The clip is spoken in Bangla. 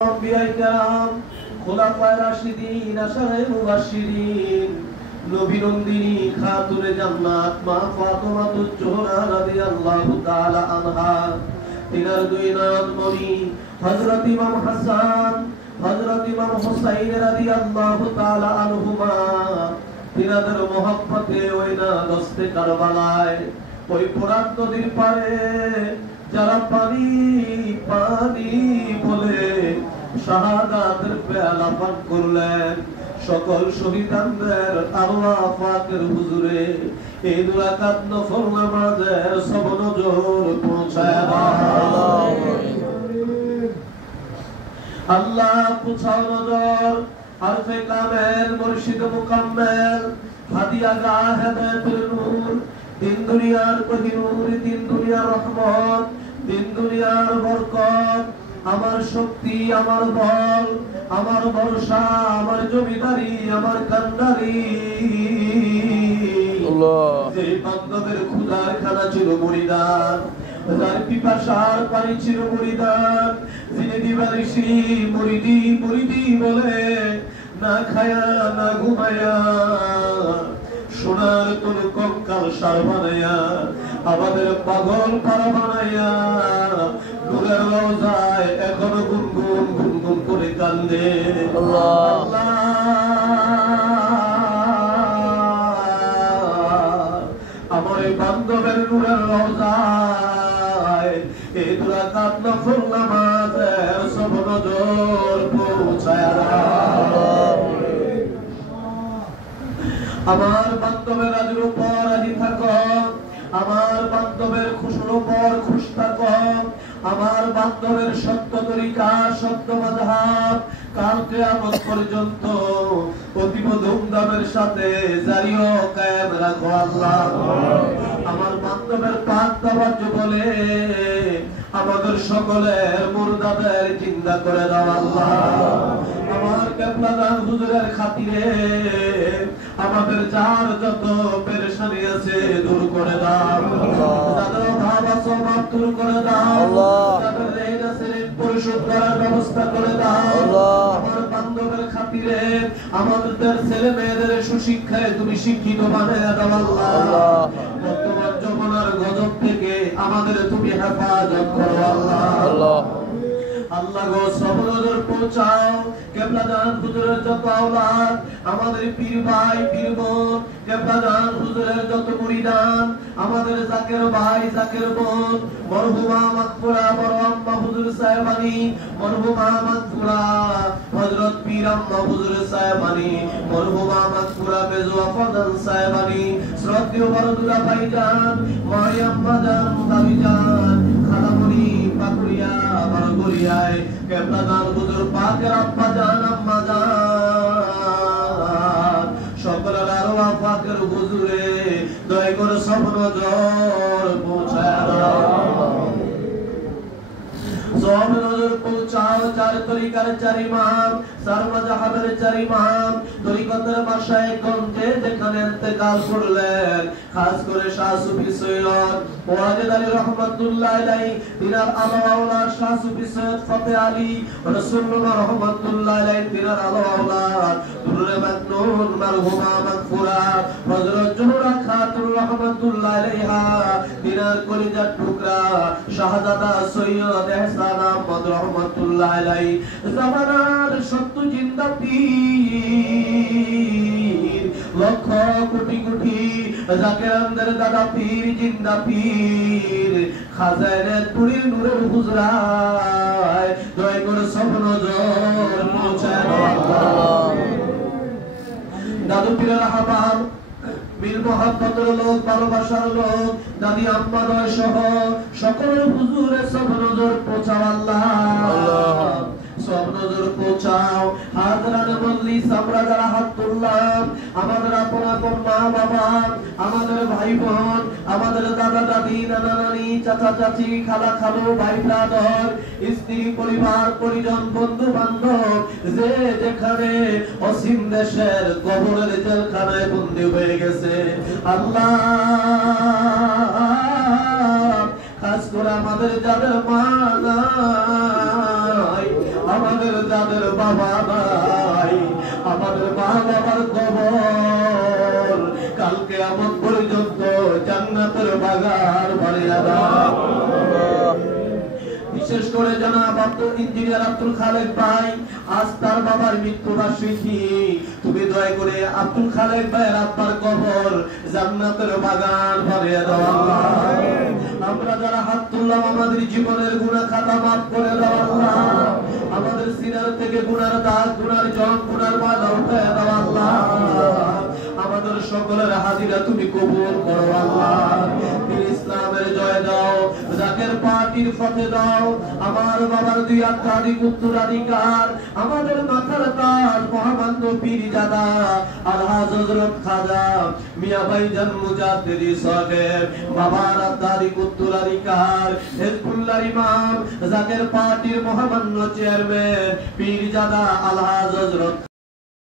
আম্বিয়ায়ে কেরাম, খোলাফায়ে রাশিদিন, আশারায়ে মুবাশশিরিন, নবী নন্দিনী খাতুনে জান্নাত মা ফাতেমাতুজ জোহরা রাদিয়াল্লাহু তাআলা আনহা, তিনার দুই নাতমণি হযরত ইমাম হাসান, হযরত ইমাম হুসাইন রাদিয়াল্লাহু তাআলা আনহুমা, তিনাদের মহব্বতে ওই না দস্তে কারবালায় ওই ফোরাত নদীর পারে যারা পানি পানি বলে শাহাদাতের পেয়ালা পান করলেন, সকল শহীদানদের আল্লাহ পাকের হুজুরে এই দুই রাকাত নফল নামাজের সব নজর পৌঁছায় দাও। আল্লাহ পৌঁছাও নজর আরফে কামেল মুর্শিদ মুকাম্মেল হাদিয়া গা হেদায়েতের নূর, দিন দুনিয়ার কোহিনূর, দিন দুনিয়ার রহমত, দিন দুনিয়ার বরকত, আমার শক্তি, আমার বল, আমার ভরসা, আমার জমিদারি, আমার কান্ডারি। যে বান্ধবের ক্ষুধার খানা ছিল মুরিদান, যার পিপাসার পানি ছিল মুরিদান, যিনি দিবানিশি মুরিদি মুরিদি বলে না খায়া না ঘুমায়া সোনার কোন কঙ্কাল সার বানাইয়া আমাদের পাগল পারা বানাইয়া নূরের রওজায় এখনো গুনগুন গুনগুন করে কান্দে। আল্লাহ আমার এই বান্ধবের নূরের রওজায় এই দুই রাকাত নফল নামাজের সব নজর পৌঁছায়া দাও। আমার বান্ধবের রাজের উপর রাজি থাকো, আমার বান্ধবের খুশির উপর খুশ থাকো, আমার বান্ধবের সত্য তরিকা সত্য মাযহাব কাল কিয়ামত পর্যন্ত অতীব ধুমধামের সাথে জারি ও কায়েম রাখো আল্লাহ। আমার বান্ধবের পাক তাওয়াজ্জু বলে আমাদের সকলের মুর্দাদের জিন্দা করে দাও আল্লাহ। আমার কেবলাদান হুজুরের খাতিরে আমাদের যার যত পেরেশানি আছে দূর করে দাও, যাদের অভাব আছে অভাব দূর করে দাও, যাদের ঋণ আছে ঋণ পরিশোধ করার ব্যবস্থা করে দাও। আমার বান্ধবের খাতিরে আমাদের ছেলে মেয়েদের সুশিক্ষায় তুমি শিক্ষিত বানিয়ে দাও আল্লাহ। বর্তমান যমুনার গজব থেকে আমাদের তুমি হেফাজত করো আল্লাহ। আল্লাহ গো সব নজর পৌঁছাও কেবলাদান হুজুরের যত আওলাদ, আমাদের পীর ভাই পীর বোন, কেবলাদান হুজুরের যত মুরিদান, আমাদের জাকের ভাই জাকের বোন, মরহুমা মাগফুরা বড় আম্মা হুজুর সাহেবানী, মরহুমা মাগফুরা হযরত পীর আম্মা হুজুর সাহেবানী, মরহুমা মাগফুরা মেজো আফাদান সাহেবানী, শ্রদ্ধেয় বড় দুলা ভাইজান, মাই আম্মা জান দাবি জান, খালামণি পাকুড়িয়া বারগরিয়ায় কেবলাদান হুজুর পাকের আব্বা জান আম্মা জান, সকলের আরওয়া পাকের হুজুরে দয়া করে সব নজর পৌঁছায় দাও। সব নজর পৌঁছাও চার তরিকার চার ইমাম, চার মাযহাবের চার ইমাম, তরিকতের মাশায়েখ গণকে যেখানে ইন্তেকাল করলেন, খাস করে শাহ সুফি সৈয়দ ওয়াজেদ আলী রহমাতুল্লাহ আলাইহি, তিনার আওলাদ শাহ সুফি সৈয়দ ফতে আলী রাসূলুল্লাহ রহমাতুল্লাহ আলাইহি, তিনার আওলাদ দুরুরে মাকনুন মারহুমা মাগফুরা হযরত জোহরা খাতুন রহমাতুল্লাহ আলাইহা, তিনার কলিজার টুকরা শাহজাদা সৈয়দ এহসান আহমদ রহমাতুল্লাহ আলাইহি, জামানার সত্য জিন্দা পীর, লক্ষ কোটি কোটি জাকেরানদের দাদা পীর জিন্দা পীর, খাজানের পুরীর নূরের হুজরায় দয়া করে সব নজর পৌঁছায় দাও। দাদু পীরের আহ্বান বীর মহাব্বতের লোক, ভালোবাসার লোক, দাদি আম্মা দয় সহ সকলের হুজুরে সব নজর পৌঁছাও আল্লাহ। সব নজর পৌঁছাও। হাজরানে মজলিস আমরা যারা হাত তুললাম, আমাদের আপন আপন মা বাবা, আমাদের ভাই বোন, আমাদের দাদা দাদি, নানা নানি, চাচা চাচি, খালা খালু, ভাই ব্রাদার, স্ত্রী পরিবার পরিজন, বন্ধু বান্ধব, যে যেখানে অসীম দেশের কবরের জেলখানায় বন্দী হয়ে গেছে, আল্লাহ খাস করে আমাদের যাদের মা নাই, আমাদের যাদের বাবা নাই, আমাদের মা বাবার কবর কালকে কিয়ামত পর্যন্ত জান্নাতের বাগান ভরিয়া দাও। বিশেষ করে জনাব ইঞ্জিনিয়ার আব্দুল খালেক ভাই, আজ তার বাবার মৃত্যুবার্ষিকী, তুমি দয়া করে আব্দুল খালেক ভাইয়ের আব্বার কবর জান্নাতের বাগান ভরিয়া দাও আল্লাহ। আমরা যারা হাত তুললাম আমাদের জীবনের গুনাহ খাতা মাফ করে দাও আল্লাহ। আমাদের সিনার থেকে গুনার দাগ, গুনার জং, গুনার বাধা উঠে দাও আল্লাহ। আমাদের সকলের হাজিরা তুমি কবুল করো আল্লাহ। ইসলামের জয় দাও, জাকের পার্টির পথে দাও। আমার বাবার দুই আত্মাধিক উত্তরাধিকার, আমাদের মাথার তাজ মহামান্য পীরজাদা আলহাজ হযরত খাজা মিয়া ভাইজান মুজাদ্দিদি সাহেব, বাবার আত্মাধিক উত্তরাধিকার হিজবুল্লাহ ইমাম, জাকের পার্টির মহামান্য চেয়ারম্যান পীরজাদা আলহাজ হযরত